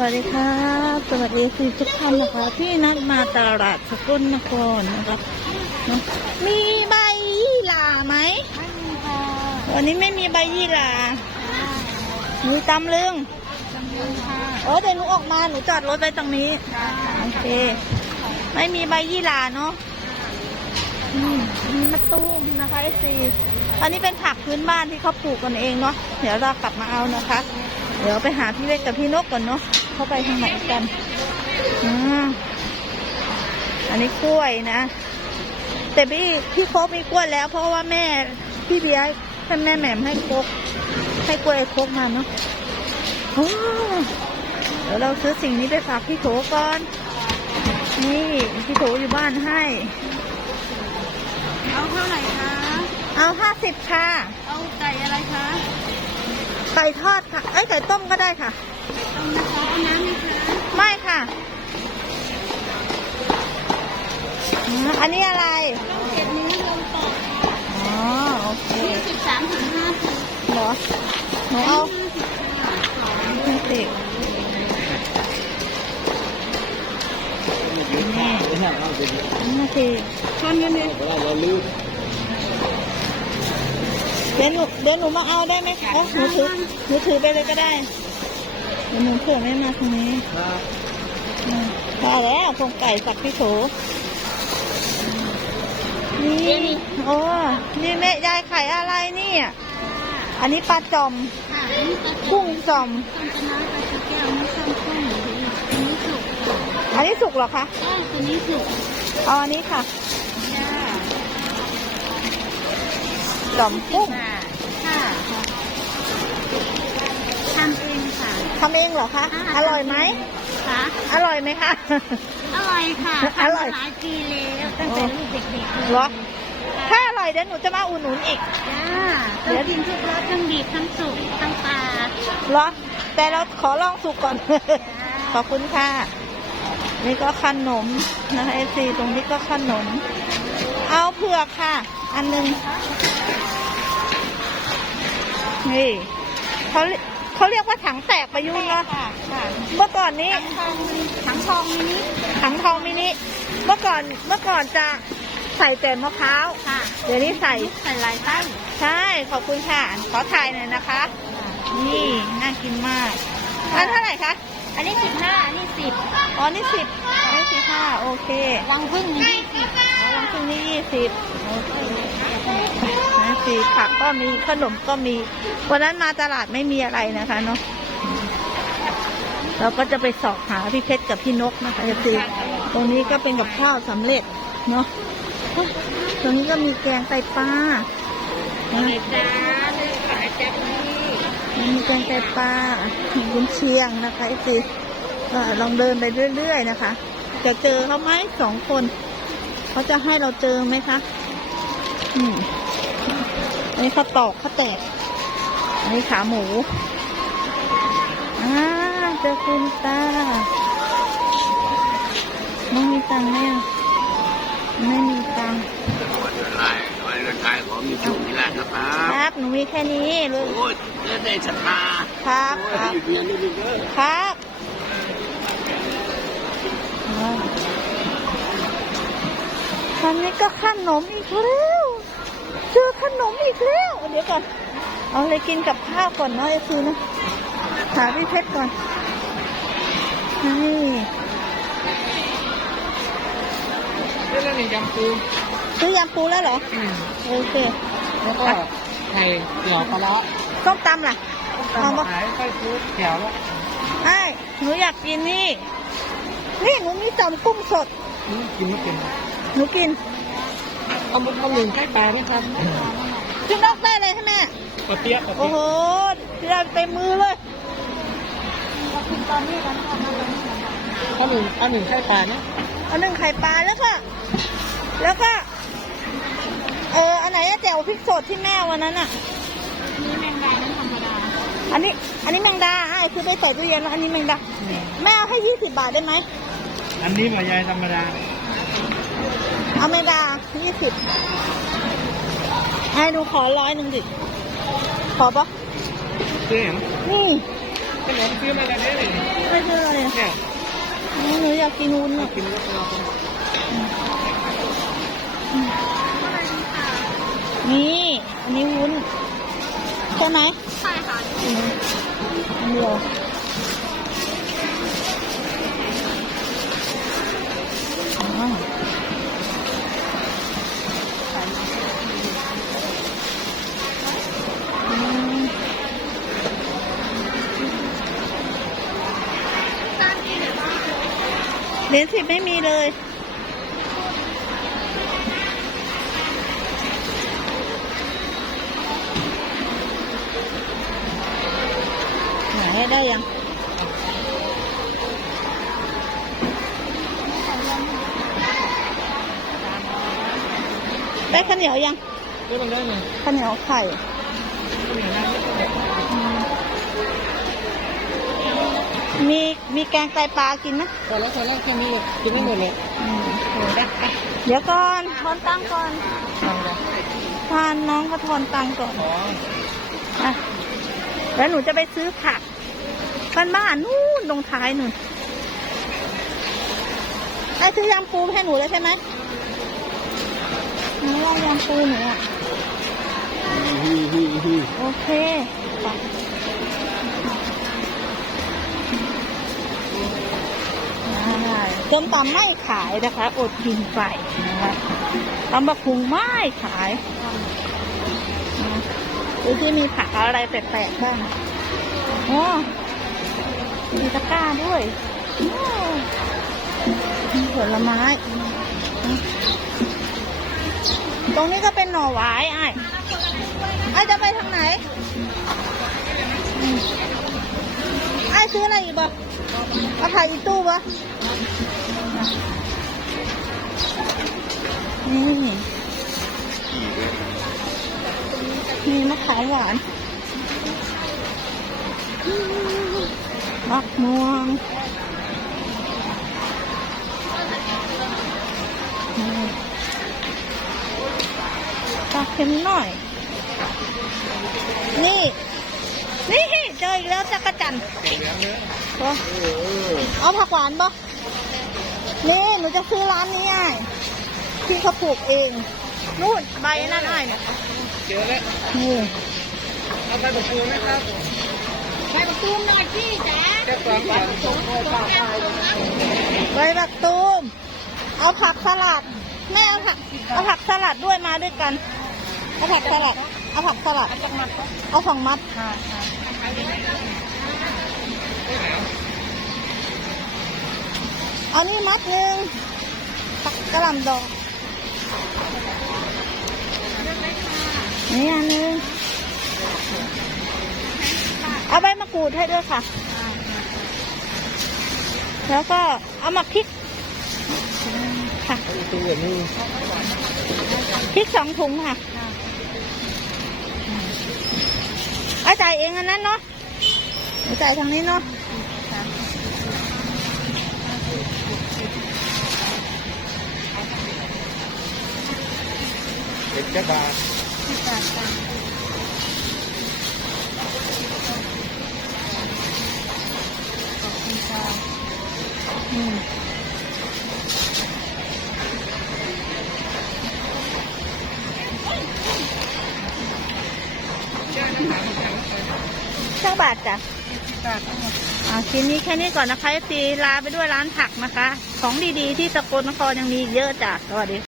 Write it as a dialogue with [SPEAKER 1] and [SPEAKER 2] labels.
[SPEAKER 1] วัสดีครับสวัสดีคือทุกท่านนะคะที่นัดมาตลาดสกลนครนะครับเนอะมีใบยี่หร่าไหม
[SPEAKER 2] ไม่มีค่ะ
[SPEAKER 1] วันนี้ไม่มีใบยี่หร่ามีตำลึง
[SPEAKER 2] จำเป็นค่ะ
[SPEAKER 1] เออเดี๋ยวหนูออกมาหนูจอดรถไว้ตรงนี้โอเค ไม่มีใบยี่หร่าเนาะอืมมีมะตูมนะคะไอซีอันนี้เป็นผักพื้นบ้านที่เขาปลูกกันเองเนาะเดี๋ยวเรากลับมาเอานะคะ เดี๋ยวไปหาพี่เล็กกับพี่นกก่อนเนาะเข้าไปทางไหนกันอ่าอันนี้กล้วยนะ แต่พี่พี่โคกมีกล้วยแล้ว เพราะว่าแม่พี่เบียร์ท่านแม่แหม่มให้โคกให้กล้วยไอ้โคกมาเนาะโอ้เดี๋ยวเราซื้อสิ่งนี้ไปฝากพี่โถก่อน นี่พี่โถอยู่บ้านให้
[SPEAKER 2] เอาเท่าไหร่คะ
[SPEAKER 1] เอาห้าสิบค่ะ
[SPEAKER 2] เอาไก่อะไรคะ
[SPEAKER 1] ไก่ทอดค่ะ เอ้ยไก่ต้มก็ได้ค่ะ
[SPEAKER 2] ต้มนะคะเอาน้ำไหมคะ
[SPEAKER 1] ไม่ค่ะอืมอันนี้อะไร
[SPEAKER 2] ต้องเก็บเนื้อลงปอก
[SPEAKER 1] อ๋อ โอเค
[SPEAKER 2] สิบสามถึงห้าสิบ
[SPEAKER 1] เหรอหนูเอา
[SPEAKER 2] ห้าสิบค่ะ
[SPEAKER 1] ห้าสิบนี่ห้าสิบ
[SPEAKER 2] ชนกันเลย
[SPEAKER 3] เราลืม
[SPEAKER 1] เดี๋ยวหนูเดี๋ยวหนูมาเอาได้ไหมคะเอ้ยหนูถือหนูถือไปเลยก็ได้เดี๋ยวหนูเผื่อไม่มาทางนี้อืมได้แล้วพงไก่สับพี่โถนี่โอ้นี่แม่ยายไข่อะไรเนี่ย อันนี้ปลาจอม
[SPEAKER 2] ค่ะอันนี้จะ
[SPEAKER 1] กุ้งจอม
[SPEAKER 2] ต้มชนะปลาชิแก้วไม่ซ้ำกุ้งอันนี้สุกค่ะ
[SPEAKER 1] อันนี้สุกเหรอคะ
[SPEAKER 2] อ้าวตัวนี้สุก
[SPEAKER 1] เอาอันนี้ค่ะ
[SPEAKER 2] จ
[SPEAKER 1] อมกุ้ง
[SPEAKER 2] ค่ะค่ะทำเองค่ะ
[SPEAKER 1] ทำเองเหรอคะ อร่อยไหม
[SPEAKER 2] คะ
[SPEAKER 1] อร่อยไหมคะ
[SPEAKER 2] อร่อยค่ะ
[SPEAKER 1] อร่อย
[SPEAKER 2] ทำมาหลายปีแล้วตั้งแต่ลูกเด็กๆเลย
[SPEAKER 1] เหรอถ้าอร่อยเดี๋ยวหนูจะมาอุดหนุนอีก
[SPEAKER 2] จ้าต้องกินทุกรสทั้งดิบทั้งสุกทั้งปลา
[SPEAKER 1] เหรอแต่เราขอลองสุกก่อน ขอบคุณค่ะ นี่ก็ขนมนะคะเอซีตรงนี้ก็ขนม เอาเผือกค่ะ อันหนึ่งนี่เขาเขาเรียกว่าถังแตกประยุนเนาะ
[SPEAKER 2] ค่ะค่ะ
[SPEAKER 1] เมื่อก่อนนี้
[SPEAKER 2] ทั้งทองมินิ
[SPEAKER 1] ถังทองมินิเมื่อก่อนเมื่อก่อนจะใส่แต่มะพร้าว
[SPEAKER 2] ค่ะ
[SPEAKER 1] เดี๋ยวนี้ใส่
[SPEAKER 2] ใส่ลายตั้ง
[SPEAKER 1] ใช่ขอบคุณค่ะขอถ่ายหน่อยนะคะ นี่น่ากินมากอันเท่าไหร่คะ
[SPEAKER 2] อันนี้สิบห้าอันนี้สิบ
[SPEAKER 1] อ๋อนี่สิบอันนี้สิบห้าโอเค
[SPEAKER 2] รังพึ่งนี่ยี่สิบ
[SPEAKER 1] อ๋อลำพึงนี่ยี่สิบโอเค นะสีผักก็มีขนมก็มี วันนั้นมาตลาดไม่มีอะไรนะคะเนาะเราก็จะไปสอบหาพี่เพชรกับพี่นกนะคะจะซื้อตรงนี้ก็เป็นกับข้าวสำเร็จเนาะตรงนี้ก็มีแกงไตปลา
[SPEAKER 2] จ้าเลยขายจ้าพี่
[SPEAKER 1] มีแกงไตปลามีกุนเชียงนะคะไอซีก็ลองเดินไปเรื่อยๆนะคะ จะเจอเขาไหมสองคน เขาจะให้เราเจอไหมคะ อืม อันนี้ข้าวตอกข้าวแตกอันนี้ขาหมูอ่าเจอคุณตาไม่มีตังค์ไหมอะไม่มีตังค์
[SPEAKER 3] วันละลายวันละลายของมีช่วงนี้แหละครับ
[SPEAKER 1] ครับหนูมีแค่นี้เลย
[SPEAKER 3] โอ้ยเลือดได้ศรัทธา
[SPEAKER 1] ครับครับ
[SPEAKER 3] หยุดเรียนนิดนึงเด้อ
[SPEAKER 1] ครับอันนี้ก็ขนมอีกแล้ว เจอขนมอีกแล้ว เดี๋ยวก่อน เอาเลยกินกับข้าวก่อนเนาะไอ้คือนะหาพี่เพชรก่อน นี่
[SPEAKER 3] เรื่องนี้ยำปู
[SPEAKER 1] ซื้อยำปูแล้วเหรอ โอเค
[SPEAKER 3] แล้วก็ไข่เกี่ยวปลาร้า
[SPEAKER 1] ส้มตำล่ะเอามา
[SPEAKER 3] ขายไส้ฟูดแถวแล้ว
[SPEAKER 1] ใช่หนูอยากกินนี่ นี่หนูมีตำกุ้งสด
[SPEAKER 3] นี่กินไม่เป็น
[SPEAKER 1] หนูกิน
[SPEAKER 3] เอามันเอาหนึ่งไข่ปลาไหมครับ
[SPEAKER 1] พี่นกได้เลยใช่ไหม
[SPEAKER 3] ปลาเปี๊ยะปลา
[SPEAKER 1] โอ้
[SPEAKER 3] เปี๊ยะ
[SPEAKER 1] โหเดือนเต็มมือเลย
[SPEAKER 2] เรากินตอนนี้กันตอนนั้น
[SPEAKER 3] เอาหนึ่งเอาหนึ่งไข่ปลานะ
[SPEAKER 1] เอาหนึ่งไข่ปลาแล้วก็แล้วก็ เอออันไหนอะแจ่วพริกสดที่แม่วันนั้นอะ
[SPEAKER 2] นี่แมงดานั้นธรรมดา
[SPEAKER 1] อันนี้อันนี้แมงดาไอ้คือไปใส่ตู้เย็นแล้วอันนี้แมงดาแม่เอาให้ยี่สิบบาทได้ไหม
[SPEAKER 3] อันนี้มายายธรรมดา
[SPEAKER 1] เอาแมงดา ยี่สิบให้ดูขอร้อยหนึ่งดิขอปะ
[SPEAKER 3] ซื้อเห็น
[SPEAKER 1] นี่
[SPEAKER 3] ขนมซื้อมาแล้วเนี่ย
[SPEAKER 1] ไม่ใช่อะไรากกินวุ้นอะ
[SPEAKER 3] กินแล้วเราเป็น
[SPEAKER 1] นี่อันนี้วุ้นใช่ไหม
[SPEAKER 2] ใช่ค่ะ
[SPEAKER 1] อืมอันเดียว เหรียญสิบไม่มีเลยไหนได้ยังได้ข้าวเหนียวยัง
[SPEAKER 3] เรื่องมันได้ไง
[SPEAKER 1] ข้าวเหนียวไข่
[SPEAKER 3] มีมีแก
[SPEAKER 1] งไตปลากินไหม
[SPEAKER 3] พอแล้วพอแล้วแค่นี้เลยกินไม่หมดเลย
[SPEAKER 1] อืม
[SPEAKER 3] โอ้ได้ไป
[SPEAKER 1] เดี๋ยวก่อนทอนตังค์ก่อน
[SPEAKER 3] ฟังเลย
[SPEAKER 1] ทานน้องก็ทอนตังค์ก่อน
[SPEAKER 3] อ๋อ
[SPEAKER 1] อะแล้วหนูจะไปซื้อผักบ้านบ้านนู่นตรงท้ายนู่นไอ้ซื้อยำปูให้หนูแล้วใช่ไหมหนูเอายำปูหนูอะ
[SPEAKER 3] ฮีฮีฮี
[SPEAKER 1] โอเคไปได้ ส้มตำไม่ขายนะคะ อดกินไปนะคะตำบักคุงไม่ขายดูที่มีผักอะไรแปลกๆบ้างโอ้มีตะกร้าด้วยอ้มีผลไม้ ตรงนี้ก็เป็นหน่อหวายไอ้ไอ้จะไปทางไหนไอ้ซื้ออะไรอีกบ่เอาถ่ายอีกตู้บ่ นี่มีมะขามหวานมะม่วงนี่ปลาเค็มหน่อย นี่ นี่เจออีกแล้วจักรจันทร์เหรอเอาผักหวานปะ นี่หนูจะซื้อร้านนี้ไอ้ายที่เขาปลูกเอง นู่นใบนั่นไอ้ายเนี่ย
[SPEAKER 3] เจอแล้ว
[SPEAKER 1] นี่
[SPEAKER 3] เอาไปบอกคุณนะครับ
[SPEAKER 2] ไปประตูหน่อยพี่จ๋า
[SPEAKER 3] แค่สองบาทสองบาท
[SPEAKER 1] ใบบักตูมเอาผักสลัดแม่เอาผักเอาผักสลัดด้วยมาด้วยกัน เอาผักสลัด เอาผักสลัด เอาสองมัด เอานี่มัดหนึ่งผักกระหล่ำดอกนี่อันนึงเอาใบมะกรูดให้ด้วยค่ะ แล้วก็เอามาพริกค่ะพริกสองถุงค่ะเอาจ่ายเองอันนั้นเนาะหนูจ่ายทางนี้เนาะ
[SPEAKER 3] เป็นแค่บาท
[SPEAKER 1] อืมเท่าบาทจ้ะ
[SPEAKER 3] บาททั้งหมด
[SPEAKER 1] อ่าชิ้นนี้แค่นี้ก่อนนะคะซีลาไปด้วยร้านผักนะคะ ของดีๆที่สกลนครยังมีอีกเยอะจ้ะสวัสดี